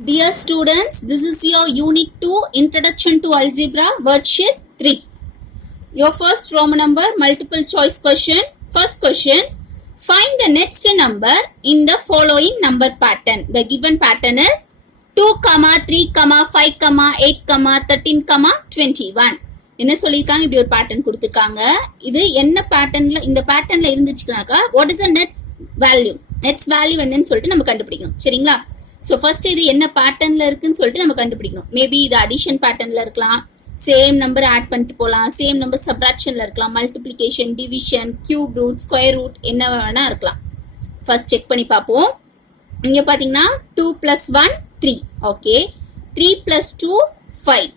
Dear students, this is your Unit 2 Introduction to Algebra Worksheet 3. Your first Roman number multiple choice question. First question, find the next number in the following number pattern. The given pattern is 2, 3, 5, 8, 13, 21. என்ன சொல்லிருக்காங்க? இப்படி ஒரு pattern கொடுத்துருக்காங்க. இது என்ன பேட்டர்ன்ல இந்த பேட்டர்ன்ல இருந்துச்சுனாக்கா what is the next value? Next value என்னன்னு சொல்லிட்டு நம்ம கண்டுபிடிக்கணும். சரிங்களா? ஸோ ஃபர்ஸ்ட் இது என்ன பேட்டர்ன்ல இருக்குன்னு சொல்லிட்டு நம்ம கண்டுபிடிக்கணும். மேபி இது அடிஷன் பேட்டர்ன்ல இருக்கலாம், சேம் நம்பர் ஆட் பண்ணிட்டு போகலாம், சேம் நம்பர் சப்ராக்ஷன்ல இருக்கலாம், multiplication, division, cube root, square root என்ன வேணா இருக்கலாம். ஃபர்ஸ்ட் செக் பண்ணி பார்ப்போம். இங்க பாத்தீங்கன்னா 2 + 1 3. ஓகே, 3 + 2 5,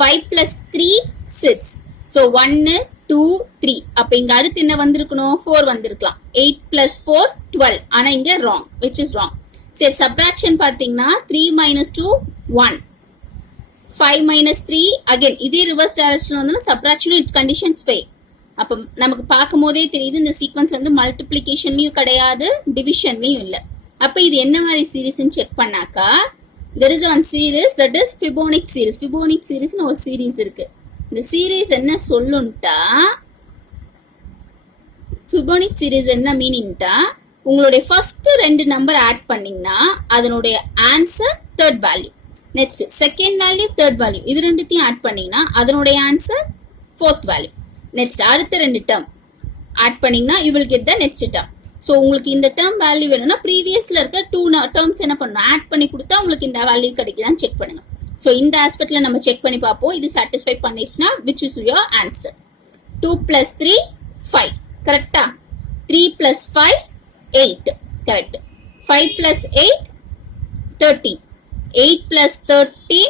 5 + 3 6. ஸோ 1 2 3. அப்ப இங்க அடுத்து என்ன வந்திருக்கணும்? 4 வந்திருக்கலாம். 8 + 4 12. ஆனா இங்க ராங், which is wrong. சரி, சப்ராக்ஷன் பாத்தீங்கன்னா 3 - 2 1, 5 - 3 அகைன் இதே ரிவர்ஸ் டைரக்ஷன் வந்து சப்ராக்ஷனும் இட் கண்டிஷன்ஸ் ஃபெயில். அப்ப நமக்கு பார்க்கும் போதே தெரியுது இந்த சீக்வன்ஸ் வந்து மல்டிப்ளிகேஷன்லயும் கிடையாது, டிவிஷன்லயும் இல்ல. அப்ப இது என்ன மாதிரி சீரீஸ்ன்னு செக் பண்ணாக்கா there is one series that is Fibonacci series. Fibonacci series ஒரு சீரீஸ் இருக்கு. இந்த சீரீஸ் என்ன சொல்லுன்ட்டா, Fibonacci series என்ன மீனிங்ட்டா, உங்களுடைய ஃபர்ஸ்ட் 2 நம்பர் ஆட் பண்ணீங்கன்னா அதனுடைய answer third value, next second value third value, இது ரெண்டுத்தையும் ஆட் பண்ணீங்கன்னா அதனுடைய ஆன்சர் ஃபோர்த் வேல்யூ. நெக்ஸ்ட் அடுத்த 2 டேர்ம் ஆட் பண்ணீங்கன்னா you will get the next term. So உங்களுக்கு இந்த டேர்ம் வேல்யூ வேணும்னா ப்ரீவியஸ்ல இருக்க 2 டேர்ம்ஸ் என்ன பண்ணணும், ஆட் பண்ணி கொடுத்தா உங்களுக்கு இந்த வேல்யூ கிடைக்குதான்னு செக் பண்ணுங்க. ஸோ இந்த ஆஸ்பெக்ட்ல நம்ம செக் பண்ணி பார்ப்போம். இது satisfy பண்ணிச்சுன்னா which is your answer. 2 + 3 5 கரெக்டா, 3 + 5 8 கரெக்ட், 5 + 8 13, 8 + 13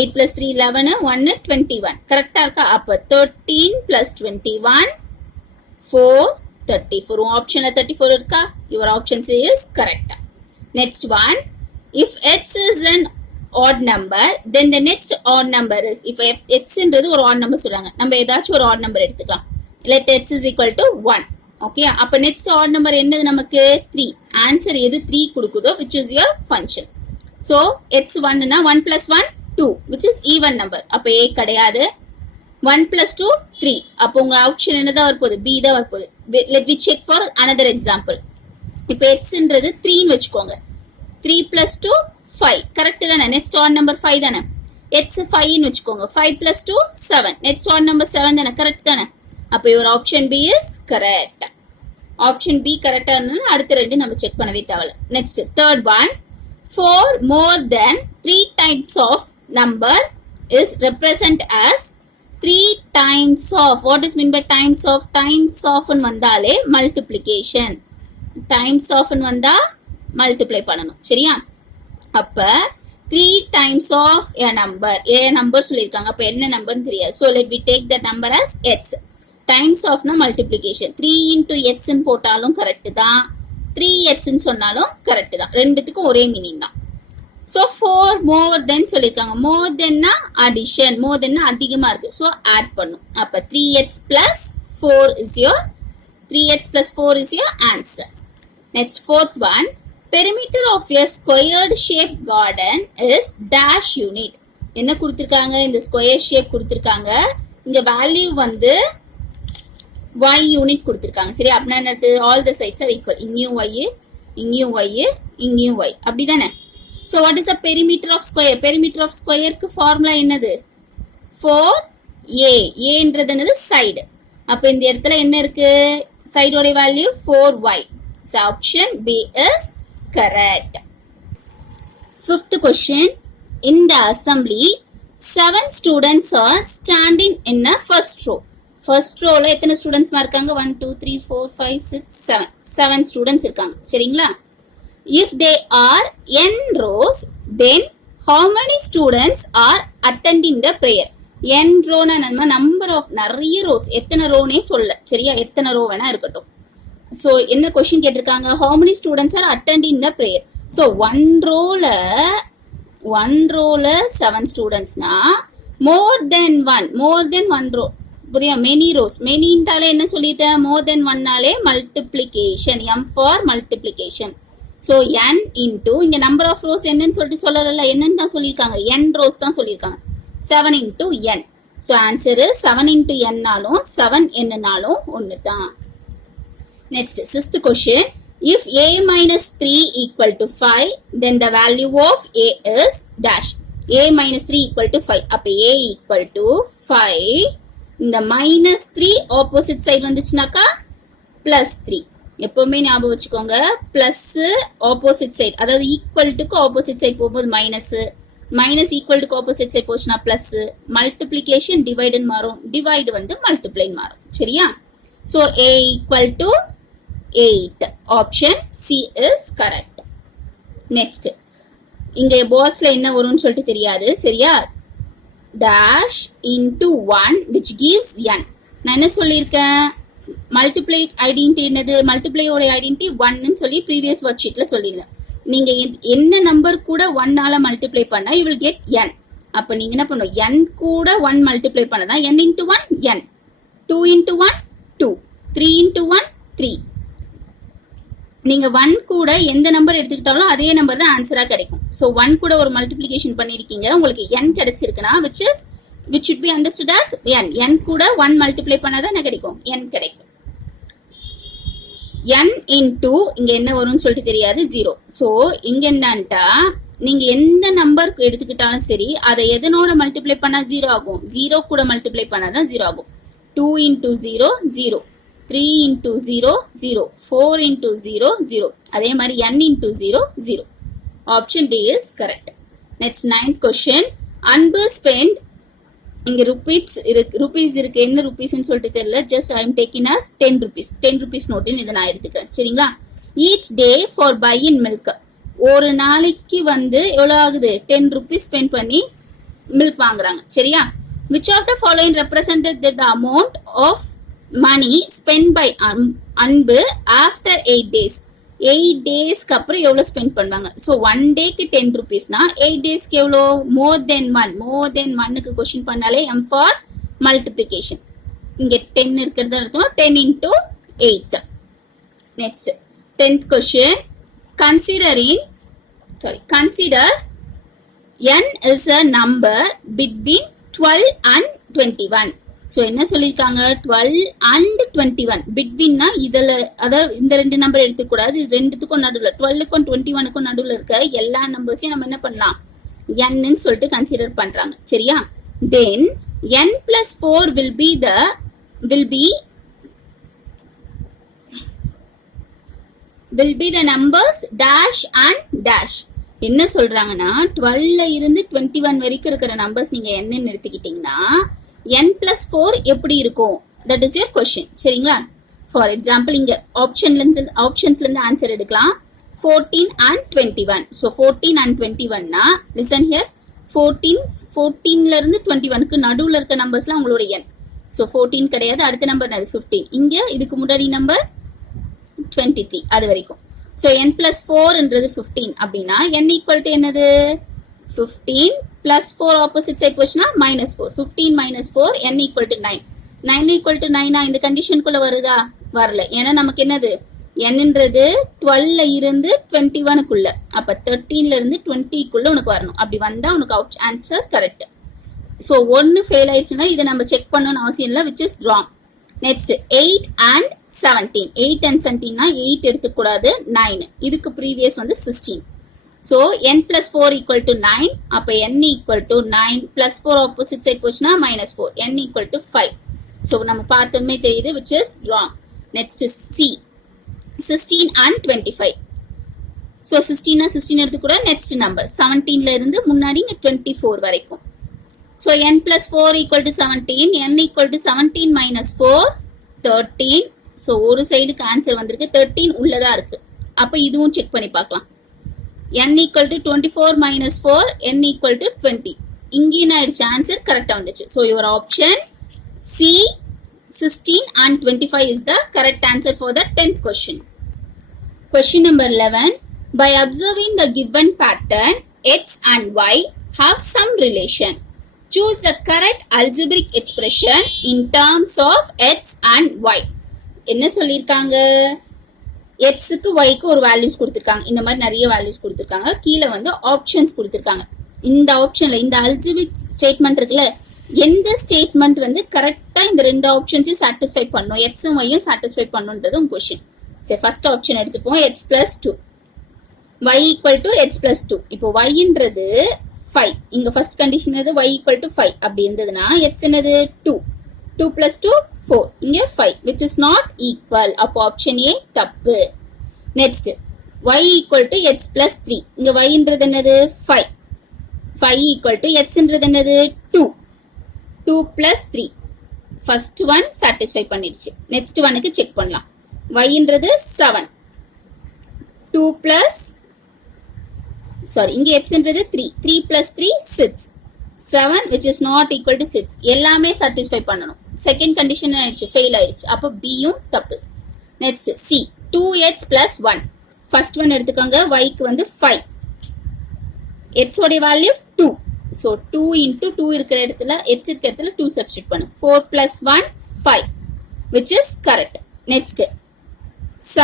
8 + 3 11, 1 21 கரெக்டா இருக்கா? அப்ப 13 + 21 4 34. ஆப்ஷன்ல 34 இருக்கா? your option is correct. Next one, if x is an odd number then the next odd number is, if x ன்றது ஒரு odd number சொல்றாங்க, நம்ம ஏதாச்சும் ஒரு odd number எடுத்துக்கலாம். let x is equal to 1. Okay, அப்ப நெக்ஸ்ட் ஆட் நம்பர் என்னது நமக்கு? 3. ஆன்சர் எது 3 கொடுக்குதோ which is your function. so x 1 னா 1 + 1 2 which is even number. அப்ப a கிடையாது. 1 + 2 3. அப்ப உங்க ஆப்ஷன் என்னதான் வரப்போகுது? b தான் வரப்போகுது. let me check for another example. இப்ப x ன்றது 3 ன்னு வெச்சுக்கோங்க. 3 + 2 5 கரெக்ட் தானே? நெக்ஸ்ட் ஆட் நம்பர் 5 தானே? x 5 ன்னு வெச்சுக்கோங்க. 5 + 2 7. நெக்ஸ்ட் ஆட் நம்பர் 7 தானே? கரெக்ட் தானே? அப்ப your option B is correct. Option B கரெக்டா இருந்தா அடுத்த 2 நம்ம செக் பண்ணவே தேவையில்ல. Next third one, 4 more than 3 types of number is represent as 3 times of. What is mean by times of? Times of வந்தாலே multiplication. times of வந்தா multiply பண்ணணும். சரியா? அப்ப 3 times of a number. a number சொல்லிருக்காங்க. அப்ப என்ன நம்பர்னு தெரியாது. so let me take that number as x. Times ஆஃப்னா மல்டிப்ளிகேஷன். 3 × x ன்னு போட்டாலும் கரெக்ட் தான், 3x ன்னு சொன்னாலும் கரெக்ட் தான். ரெண்டுத்துக்கும் ஒரே மீனிங் தான். ஸோ 4 மோர் தென் சொல்லியிருக்காங்க. மோர் தென்னா அடிஷன், மோர் தென்னா அதிகமா இருக்கு, ஸோ ஆட் பண்ணும். அப்ப 3x + 4 is your 3x + 4 is your answer. Next fourth one, perimeter of a squared shaped garden is dash unit. என்ன கொடுத்திருக்காங்க? இந்த ஸ்கொயர் ஷேப் கொடுத்திருக்காங்க. இங்க வேல்யூ வந்து y யூனிட் கொடுத்திருக்காங்க. சரி, அப்படின்னா என்னது? all the sides are equal. இங்கேயும் y, இங்கேயும் y, இங்கேயும் y, அப்படிதானே? so what is the perimeter of square? perimeter of square க்கு ஃபார்முலா என்னது? 4a. a ன்றது என்னது? சைடு. அப்ப இந்த இடத்துல என்ன இருக்கு? சைடோட value 4y. so option B is correct. Fifth question, in the assembly 7 students are standing in a first row. First ரோல எத்தனை ஸ்டூடெண்ட்ஸ் இருக்காங்க? 1 2 3 4 5 6 7 7 ஸ்டூடெண்ட்ஸ் இருக்காங்க. சரிங்களா? if they are n rows then how many students are attending the prayer? n Rona நம்ம number of, நிறைய rose, எத்தனை ரோனே சொல்ல. சரியா? எத்தனை ரோ வேணா இருக்கட்டும். சோ என்ன क्वेश्चन கேட்டிருக்காங்க? how many students are attending the prayer? so one rowல 7 ஸ்டூடெண்ட்ஸ்னா more than one row. புரியா? Many rows. மெனின்றாலே என்ன சொல்லிட்டேன்? மோர் தென் 1 நாலே multiplication. m for multiplication. So n into இங்க நம்பர் ஆஃப் ரோஸ் என்னன்னு சொல்லிட்டு சொல்லல, என்னன்னு தான் சொல்லியிருக்காங்க, n ரோஸ் தான் சொல்லியிருக்காங்க. 7 into n. So answer 7 into n-னாலும் 7 n-னாலும் ஒன்று தான். Next 6th question. If a minus 3 equal to 5, then the value of a is dash. a minus 3 equal to 5. அப்ப a equal to 5. இந்த minus 3 opposite side வந்துச்சுனாக்கா plus 3. எப்பவுமே ஞாபகம் வச்சுக்கோங்க, plus opposite side, அதாவது ஈக்குவல் டுக்கு ஆப்போசிட் சைட் போகும்போது minus, minus equal டுக்கு opposite side போச்சுன்னா பிளஸ், மல்டிப்ளிகேஷன் டிவைடுன்னு மாறும், டிவைடு வந்து மல்டிப்ளை மாறும். சரியா? So a equal to 8. Option C is correct. Next இங்க பாக்ஸ்ல என்ன வரும்னு சொல்லிட்டு தெரியாது. சரியா? dash into 1 which gives n. நான் என்ன சொல்லியிருக்கேன், மல்டிப்ளை ஐடென்டிட்டி என்னது, மல்டிப்ளையோட ஐடென்டிட்டி 1ன்னு சொல்லி ப்ரீவியஸ் ஒர்க் ஷீட்ல சொல்லியிருந்தேன். நீங்க என்ன நம்பர் கூட 1-ஆல மல்டிப்ளை பண்ணா you will get n. அப்ப நீங்க என்ன பண்ணுவோம், n கூட 1 மல்டிப்ளை பண்ணதான் n into 1 n, 2 into 1 2, 3 into 1 3. நீங்க 1 கூட எந்த நம்பர் எடுத்துக்கிட்டாலும் அதே நம்பர் தான் ஆன்சரா கிடைக்கும். ஸோ 1 கூட ஒரு மல்டிப்ளிகேஷன் பண்ணிருக்கீங்க, உங்களுக்கு n கிடைச்சிருக்குன்னா which should be understood as n கூட 1 மல்டிப்ளை பண்ணாதான் என்ன கிடைக்கும், n கிடைக்கும். n into இங்க என்ன வரும்னு சொல்லிட்டு தெரியாது, 0. ஸோ இங்க என்னன்ட்டா நீங்க எந்த நம்பர் எடுத்துக்கிட்டாலும் சரி அதை எதனோட மல்டிப்ளை பண்ணா 0 ஆகும், 0 கூட மல்டிப்ளை பண்ணாதான் 0 ஆகும். 2 into 0 0, 3 into 0 0, 4 into 0 0. அதே மாதிரி n into 0 0. Option D is correct. Next 9th question. அன்பு spend, இங்க rupees இருக்கு, என்ன rupeesன்னு சொல்லிட்டு தெரியல, just I am taking as 10 rupees. 10 rupees நோட்டுன்னு இதை நான் எடுத்துக்கிறேன். சரிங்களா? each day for buying milk. ஒரு நாளைக்கு வந்து எவ்வளவு ஆகுது, 10 rupees spend பண்ணி மில்க் வாங்குறாங்க. சரியா? which of the following represented the amount of money spent by அன்பு after 8 days. 8 டேஸ்க்கு அப்புறம் எவ்வளவு ஸ்பெண்ட் பண்ணுவாங்க. ஸோ 1 டேக்கு 10 ருபீஸ்னா 8 டேஸ்க்கு எவ்வளோ, மோர் தென் 1க்கு கொஸ்டின் பண்ணாலே m ஃபார் மல்டிப்ளிகேஷன். இங்க 10 இருக்கிறது அர்த்தம் 10 into 8. Next 10th question. Consider n is a number between 12 and 21. So என்ன சொல்லியிருக்காங்க, 12 and 21. பிட்வீன்னா இதுல அதாவது இந்த ரெண்டு நம்பர் எடுத்துக்கூடாது, இது ரெண்டுத்துக்கும் நடுவில் 12க்கும் 21க்கும் நடுவில் இருக்க எல்லா நம்பர்ஸையும் நம்ம என்ன பண்ணலாம், n சொல்லிட்டு கன்சிடர் பண்றாங்க. சரியா? தென் n plus 4 will be the numbers dash and dash. என்ன சொல்றாங்கன்னா 12ல இருந்து 21 வரைக்கும் இருக்கிற நம்பர்ஸ் நீங்க என்னன்னு எடுத்துக்கிட்டீங்கன்னா n plus 4 எப்படி இருக்கும், that is your question. சரிங்களா? for example இங்க ஆப்ஷன்ஸ்ல இருந்து ஆன்சர் எடுக்கலாம். 14 and 21. so 14 and 21னா listen here, 14ல இருந்து 21க்கு நடுவுல இருக்க நம்பர்ஸ்லாம் உங்களோட n. so 14 கிடையாது, அடுத்த நம்பர் 15. இங்க இதுக்கு முன்னாடி நம்பர் 23 அது வரைக்கும். so n plus 4ன்றது 15 அப்படின்னா n equal to என்னது, 15 plus 4 opposite side போச்சுன்னா minus 4. 15 minus 4 n equal to 9. 9 equal to 9 இந்த கண்டிஷனுக்குள்ள வருதா, வரல. ஏன்னா நமக்கு என்னது, nன்றது 12ல இருந்து 21க்குள்ள, அப்ப 13ல இருந்து 20க்குள்ள உனக்கு வரணும். அப்படி வந்தா உனக்கு ஆன்சர் கரெக்ட். ஸோ 1 ஃபெயில் ஆயிடுச்சுன்னா இதை நம்ம செக் பண்ணணும்னு அவசியம் இல்லை, which is wrong. Next 8 and 17. 8 and 17னா 8 எடுத்துக்கூடாது, 9. இதுக்கு ப்ரீவியஸ் வந்து 16. So n plus 4 equal to 9. அப்ப n equal to 9 plus 4 opposite side போச்சுன்னா minus 4. n equal to 5. So நம்ம பார்த்தோமே தெரியுது, which is wrong. Next is C. 16 and 25. So 16 எடுத்துக்கூட next number. 17ல இருந்து முன்னாடி 24 வரைக்கும். So n plus 4 equal to 17. n equal to 17 minus 4. 13. So ஒரு சைடுக்கு answer வந்திருக்கு, 13 உள்ளதா இருக்கு. அப்ப இதுவும் செக் பண்ணி பார்க்கலாம். n equal to 24 minus 4, n equal to 20. இங்கேயும் ஆயிடுச்சு, ஆன்சர் கரெக்டா வந்துச்சு. So your option C, 16 and 25 is the correct answer for the 10th question. Question number 11. By observing the given pattern, x and y have some relation. Choose the correct algebraic expression in terms of x and y. என்ன சொல்லிருக்காங்க, எக்ஸுக்கு ஒய்க்கு ஒரு values கொடுத்துருக்காங்க. இந்த மாதிரி நிறைய values கொடுத்துருக்காங்க. கீழே வந்து ஆப்ஷன்ஸ் கொடுத்துருக்காங்க. இந்த ஆப்ஷன்ல இந்த அல்ஜிபிரிக் ஸ்டேட்மெண்ட் இருக்குல்ல, எந்த ஸ்டேட்மெண்ட் வந்து கரெக்டா இந்த ரெண்டு ஆப்ஷன்ஸையும் சாட்டிஸ்ஃபை பண்ணும், எக்ஸும் ஒய்யும் சாட்டிஸ்ஃபை பண்ணுன்றது உங்க கொஸ்டின். சரி, ஃபர்ஸ்ட் ஆப்ஷன் எடுத்துப்போம். X plus two, y equal to x plus two. இப்போ yன்றது 5, இங்க ஃபர்ஸ்ட் கண்டிஷன் எது, y ஈக்குவல் டு 5 அப்படி இருந்ததுன்னா எக்ஸ் என்னது 2, 2 plus 2 4, இங்க 5 which is not equal. அப்போ ஆப்ஷன் ஏ தப்பு. Next y equal to x plus 3, இங்க yன்றது என்னது 5, 5 ஈக்குவல் டு எக்ஸ்ன்றது என்னது 2, 2 plus 3. ஃபர்ஸ்ட் ஒன் சாட்டிஸ்ஃபை பண்ணிடுச்சு. நெக்ஸ்ட் ஒனுக்கு செக் பண்ணலாம். yன்றது 7, 2 plus இங்க xன்றது 3, 3 plus 3 6, 7 which is not equal to 6. எல்லாமே சாட்டிஸ்ஃபை பண்ணணும். செகண்ட் கண்டிஷன் ஆயிடுச்சு, ஃபெயில் ஆயிடுச்சு. அப்போ பியும் தப்பு. Next C 2x plus 1. First one எடுத்துக்கோங்க. yக்கு வந்து 5, x உடைய வேல்யூ 2. so 2 into 2 இருக்கிற இடத்துல x இருக்கிற இடத்துல 2 சப்ஸ்டிட் பண்ணு. 4 plus 1 5 which is correct. next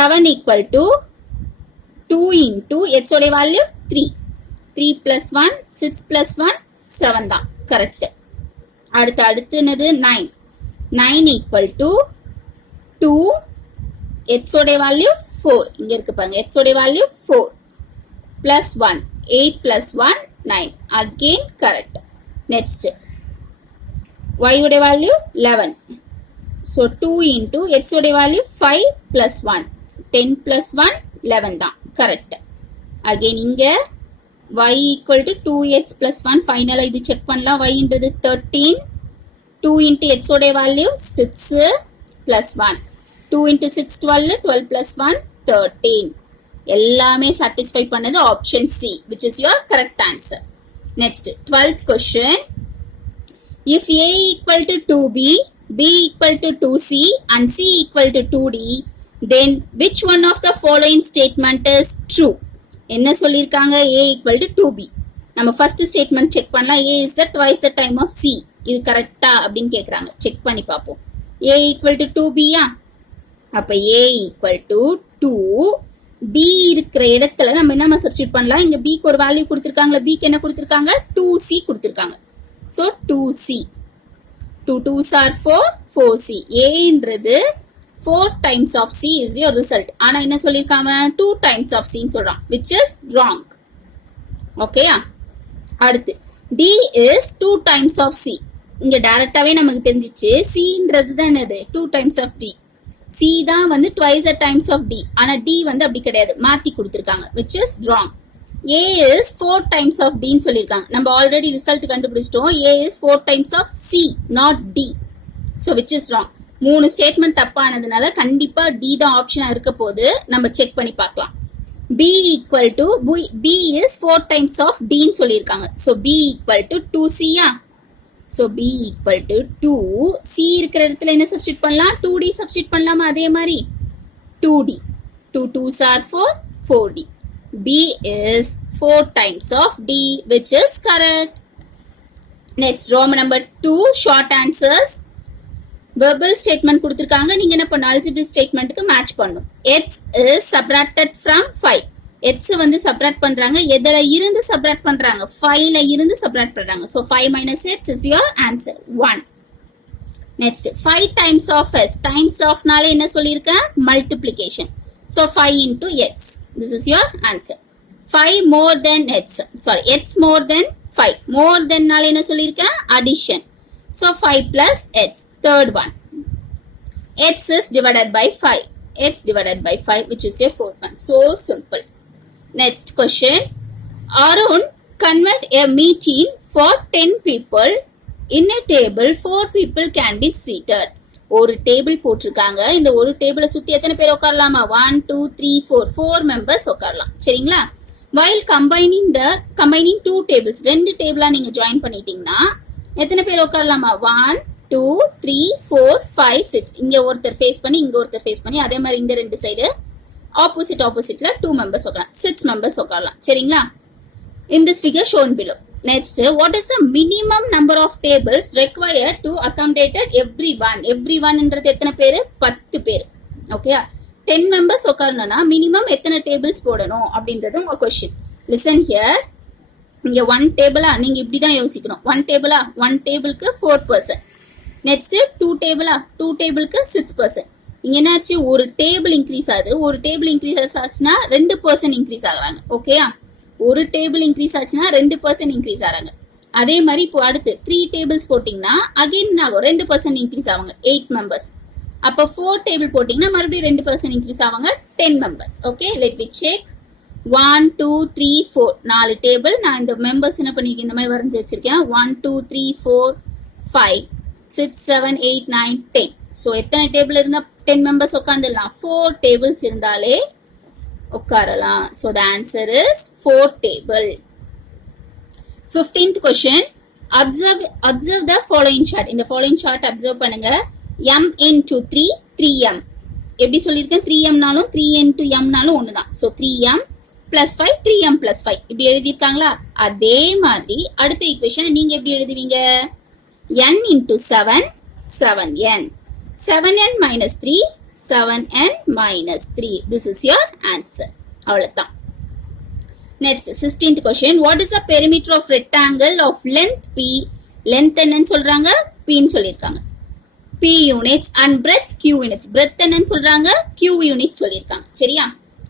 7 equal to 2 into x உடைய வேல்யூ 3, 3 plus 1 6 plus 1 7 தான் கரெக்ட். அடுத்து என்னது 9, 9 equal to 2, x உடைய வேல்யூ 4, இங்க இருக்கு பாருங்க, x உடைய value 4 plus 1, 8 plus 1 9, again correct. next y உடைய வேல்யூ 11, so 2 into x உடைய வேல்யூ 5 plus 1, 10 plus 1 11 தான் கரெக்ட். அகைன் இங்க y equal to 2x plus 1, ஃபைனலா இது செக் பண்ணலாம். y ன்றது 13, 2 into x உடைய வேல்யூ 6 plus 1, 2 into 6 12, 12 plus 1 13. எல்லாமே சாட்டிஸ்ஃபை பண்ணது option C which is your correct answer. next 12th question. if a equal to 2b, b equal to 2c and c equal to 2d, then which one of the following statement is true? என்ன சொல்லிருக்காங்க, a equal to 2b. நம்ம first statement check பண்ணலாம். a is the twice the time of c, இது கரெக்டா அப்படின்னு கேக்குறாங்க. Check பண்ணி பார்ப்போம். a equal to 2b யா, அப்ப a equal to 2, b இருக்கிற இடத்துல நம்ம என்ன சப்ஸ்டிட் பண்ணலாம். இங்க b க்கு ஒரு வேல்யூ கொடுத்திருக்காங்க, b க்கு என்ன கொடுத்திருக்காங்க 2c கொடுத்திருக்காங்க. so 2c, 2 2s are 4, 4c. a ன்றது 4 times of c is your result. ஆனா என்ன சொல்லிருக்காங்க 2 times of c ன்னு சொல்றான், which is wrong. okay அடுத்து d is 2 times of c. இங்க டைரக்டாவே நமக்கு தெரிஞ்சிச்சு c ன்றது தான் என்னது 2 times of d. c தான் வந்து twice the times of d. ஆனா d வந்து அப்படி கிடையாது, மாத்தி கொடுத்திருக்காங்க, which is wrong. a is 4 times of d ன்னு சொல்லிருக்காங்க. நம்ம ஆல்ரெடி ரிசல்ட் கண்டுபிடிச்சிட்டோம். a is 4 times of c, not d. so which is wrong. மூணு ஸ்டேட்மெண்ட் தப்பானதுனால கண்டிப்பா டி தான் ஆப்ஷனா இருக்க போது. நம்ம செக் பண்ணி பார்க்கலாம். b equal to b is 4 times of d ன்னு சொல்லிருக்காங்க. so b equal to 2c yeah, so b equal to 2, c இருக்கிற இடத்துல என்ன சப்ஸ்டிட் பண்ணலாம் 2d சப்ஸ்டிட் பண்ணலாமா, அதே மாதிரி 2d, 2 2s are 4, 4d. b is 4 times of d which is correct. next Roman number 2 short answers. verbal statement கொடுத்திருக்காங்க. நீங்க என்ன பண்ணணும், algebraic statementக்கு மேட்ச் பண்ணணும். x is subtracted from 5. x வந்து சப்ராக்ட் பண்றாங்க. எதுல இருந்து சப்ராக்ட் பண்றாங்க, 5ல இருந்து சப்ராக்ட் பண்றாங்க. so 5 minus x is your answer 1. next 5 times of s, times of நால என்ன சொல்லிருக்கேன் multiplication. so 5 into x, this is your answer. 5 more than x, sorry x more than 5, more than நால என்ன சொல்லிருக்கேன் addition. so 5 plus x, third one. x is divided by 5, x divided by 5 which is your fourth one. so simple. next question. Arun convert a meeting for 10 people. in a table 4 people can be seated. ஒரு table போட்டிருக்காங்க. இந்த ஒரு டேபிளை சுத்தி எத்தனை பேர் உட்காரலாமா, 1 2 3 4, 4 members உட்காரலாம். சரிங்களா. while combining 2 tables, ரெண்டு டேபிளா நீங்க ஜாயின் பண்ணிட்டீங்கன்னா எத்தனை பேர் உட்காரலாமா, 1 2 3 4 5 6. இங்க ஒருத்தர் ஃபேஸ் பண்ணி இங்க ஒருத்தர் ஃபேஸ் பண்ணி, அதே மாதிரி இந்த ரெண்டு சைடு ஆப்போசிட்ல 2 members உட்காரலாம், 6 members உட்காரலாம். சரிங்களா. in this figure shown below. next, what is the minimum number of tables required to accommodate everyone? everyone ன்றது எத்தனை பேரு, 10 பேர். ஓகே, 10 மெம்பர்ஸ் உட்காரணும்னா மினிமம் எத்தனை டேபிள்ஸ் போடணும் அப்படின்றது உங்க கொஸ்டின். Listen here. இங்க 1 டேபிளா, நீங்க இப்படிதான் யோசிக்கணும். 1 டேபிளா, 1 டேபிளுக்கு 4%. நெக்ஸ்ட் 2 டேபிளா, 2 டேபிளுக்கு 6%. இங்க என்னாச்சு, ஒரு டேபிள் இன்க்ரீஸ் ஆகுது. ஒரு டேபிள் இன்க்ரீஸ் ஆச்சுன்னா 2% இன்க்ரீஸ் ஆகுறாங்க. ஓகேயா, ஒரு டேபிள் இன்க்ரீஸ் ஆச்சுன்னா 2% இன்க்ரீஸ் ஆகிறாங்க. அதே மாதிரி இப்போ அடுத்து 3 டேபிள்ஸ் போட்டிங்கன்னா அகைன் ஆகும் 2% இன்க்ரீஸ் ஆவாங்க 8 மெம்பர்ஸ். அப்போ 4 டேபிள் போட்டிங்கன்னா மறுபடியும் 2% இன்க்ரீஸ் ஆவாங்க 10 members. Okay, let me check. 1 2 3 4 4 table. நான் இந்த மெம்பர்ஸ் என்ன பண்ணிருக்கேன், இந்த மாதிரி வரைஞ்சி வச்சிருக்கேன். 1 2 3 4 5 6 7 8 9 10. ஸோ எத்தனை டேபிள் இருந்தா 10 மெம்பர்ஸ் உட்காந்துடலாம்? 4 டேபிள்ஸ் இருந்தாலே உட்காரலாம். So the answer is 4 table. 15th question. Observe the following chart. இந்த following chart observe பண்ணுங்க. m into 3 3m. எப்படி சொல்லியிருக்கேன், 3m நாலும் 3 into m நாலும் ஒண்ணுதான். So 3m plus 5 3m plus 5 இப்படி எழுதியிருக்காங்களா? அதே மாதிரி அடுத்த ஈக்குவேஷன் நீங்க எப்படி எழுதுவீங்க? n into 7 7n. 7n minus 3 7n minus 3. This is your answer. அவ்வளவுதான். Next 16th question. What is the perimeter of rectangle of length p? Length என்னன்னு சொல்றாங்க, p ன்னு சொல்லிருக்காங்க. p units and breadth q units. breadth என்னன்னு சொல்றாங்க, q units சொல்லிருக்காங்க. சரியா?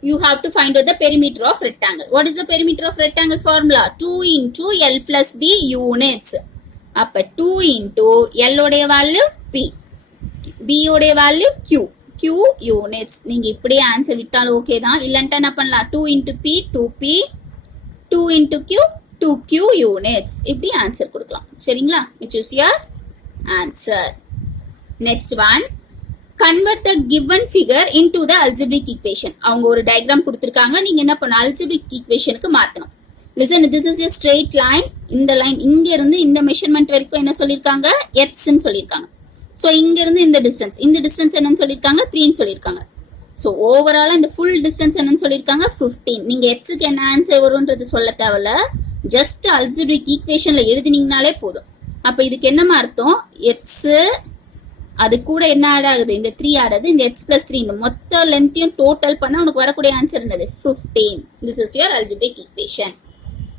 You have to find out the perimeter of rectangle. What is the perimeter of rectangle formula? 2 into l plus b units. அப்ப 2 into l உடைய value p, b உடைய value q, q units. நீங்க இப்படியே answer விட்டாலும் okay தான். இல்லன்ட்டா என்ன பண்ணலாம், 2 into p 2p, 2 into q 2q units. இப்படி ஆன்சர் கொடுக்கலாம். சரிங்களா? which is your answer. Next one. Convert the given figure into the algebraic equation. அவங்க ஒரு டயக்ராம் கொடுத்திருக்காங்க, நீங்க என்ன பண்ணணும், algebraic equationக்கு மாத்தணும். Listen, this is a straight line. இந்த லைன் இங்க இருந்து இந்த மெஷர்மென்ட் வரைக்கும் என்ன சொல்லிருக்காங்க, x ன்னு சொல்லிருக்காங்க. சோ இங்க இருந்து இந்த டிஸ்டன்ஸ் என்னன்னு சொல்லிருக்காங்க, 3 ன்னு சொல்லிருக்காங்க. சோ ஓவராலா இந்த ஃபுல் டிஸ்டன்ஸ் என்னன்னு சொல்லிருக்காங்க, 15. நீங்க x க்கு என்ன ஆன்சர் வரும்ன்றது சொல்ல தேவையில்ல, ஜஸ்ட் அல்ஜிப்ரிக் ஈக்குவேஷன்ல எழுதினீங்கனாலே போதும். அப்ப இதுக்கு என்னமா அர்த்தம், x அது கூட என்ன ஆட் ஆகுது, இந்த 3 ஆட் ஆகுது, இந்த x plus 3 இந்த மொத்த லென்த்தையும் டோட்டல் பண்ணா உனக்கு வரக்கூடிய ஆன்சர் என்னது, 15. This is your algebraic equation.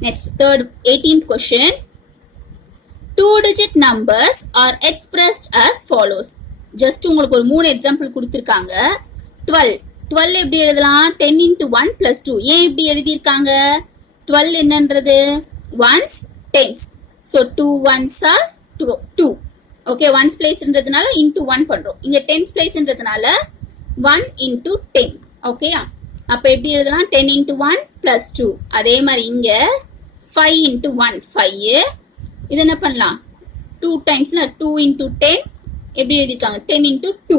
Next, 18th question. 2-digit numbers are expressed as follows. Just உங்களுக்கு ஒரு 3 எக்ஸாம்பிள் கொடுத்திருக்காங்க. 12 எப்படி எழுதலாம், 10 into 1 plus 2. ஏன் இப்படி எழுதியிருக்காங்க, 12 என்னன்றது ones tens. So 2 ones are 2. Okay, ones placeன்றதுனால into 1 பண்றோம். இங்க tens placeன்றதுனால 1 into 10. Okay, அப்ப எப்படி எழுதலாம், 10 into 1 plus 2. அதே மாதிரி இங்க 5 into 1 5. இது என்ன பண்ணலாம், 2 times 2 into 10 எப்படி எழுதிருக்காங்க, 10 into 2.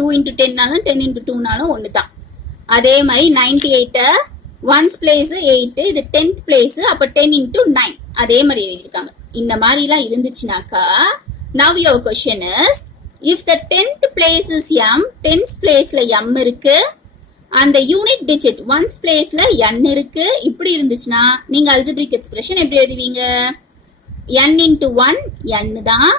2 into 10 நாலும் 10 into 2 நாலும் ஒண்ணுதான். அதே மாதிரி 98 ones place 8, இது 10th place, அப்ப 10 into 9 அதே மாதிரி எழுதிருக்காங்க. இந்த மாதிரி எல்லாம் இருந்துச்சுனாக்கா, now your question is, if the 10th place is m, 10th placeல m இருக்கு, அந்த யூனிட் டிஜிட் ones placeல n இருக்கு, இப்படி இருந்துச்சுன்னா நீங்க algebraic expression எப்படி எழுதுவீங்க, n into 1 n தான்,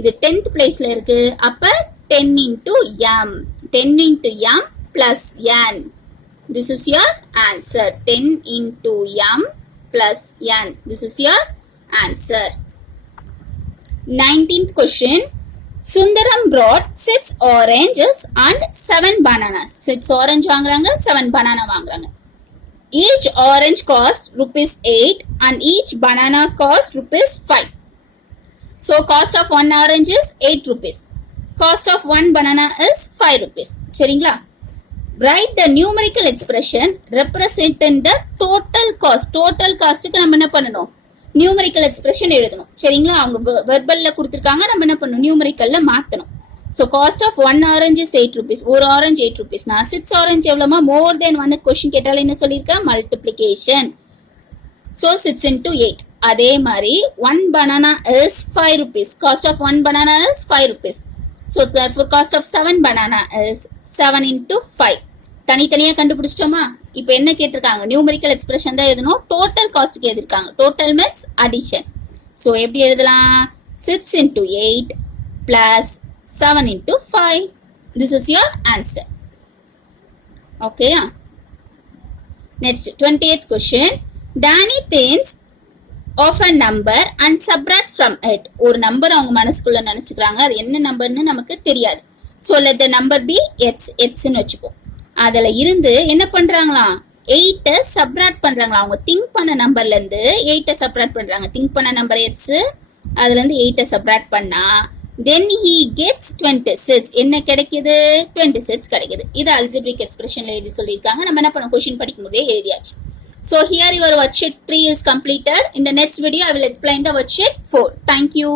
இது 10th placeல இருக்கு, அப்ப 10 into m, 10 into m plus n. This is your answer, 10 into m plus n. This is your answer. 19th question. Sundaram brought 6 oranges and 7 bananas. 6 orange வாங்குறாங்க, 7 banana வாங்குறாங்க. Each orange cost ₹8 and each banana cost ₹5. So cost of 1 orange is ₹8. Cost of 1 banana is ₹5. சரிங்களா? Write the numerical expression representing the total cost. Total cost-க்கு நம்ம என்ன பண்ணணும், numerical expression எழுதணும். சரிங்களா? அவங்க வெர்பல்ல கொடுத்திருக்காங்க, நம்ம என்ன பண்ணணும், நியூமரிக்கல்ல மாத்தணும். So cost of 1 orange is ₹8. ஒரு ஆரஞ்சு ₹8. நான் 6 ஆரஞ்சு எவ்வளவுமா, மோர் தென் 1 क्वेश्चन கேட்டால என்ன சொல்லிருக்கேன், மல்டிப்ளிகேஷன். So 6 into 8. அதே மாதிரி 1 banana is ₹5. Cost of 1 banana is ₹5. So therefore cost of 7 banana is 7 into 5. தனித்தனியா கண்டுபிடிச்சிட்டோமா? இப்ப என்ன கேட்டிருக்காங்க, நியூமரிக்கல் எக்ஸ்பிரஷன் தான் எழுதணும். டோட்டல் காஸ்ட் கேட்டிருக்காங்க. Total means addition. சோ எப்படி எழுதலாம், 6 into 8 plus 7 into 5. This is your answer. ஓகேயா? Next 20th question. Danny thinks of a number and subtract from it. ஒரு நம்பர் அவங்க மனசுக்குள்ள நினைச்சுக்கிறாங்க, அது என்ன நம்பர்னு நமக்கு தெரியாது. So let the number be x ன்னு வச்சுப்போம். அதுல இருந்து என்ன பண்றாங்களாம், 8 சப்ராக்ட் பண்றாங்களா. அவங்க திங்க் பண்ண நம்பர்ல இருந்து 8 சப்ராக்ட் பண்றாங்க. திங்க் பண்ண நம்பர் x, அதுல இருந்து 8 சப்ராக்ட் பண்ணா then he gets 26. என்ன கிடைக்குது? 26 கிடைக்குது. இது algebraic expressionல எழுதி சொல்லியிருக்காங்க. நம்ம என்ன பண்ணோம், கொஸ்டின் படிக்கும் போதே எழுதியாச்சு. So here your worksheet 3 is completed. In the next video I will explain the worksheet 4. Thank you.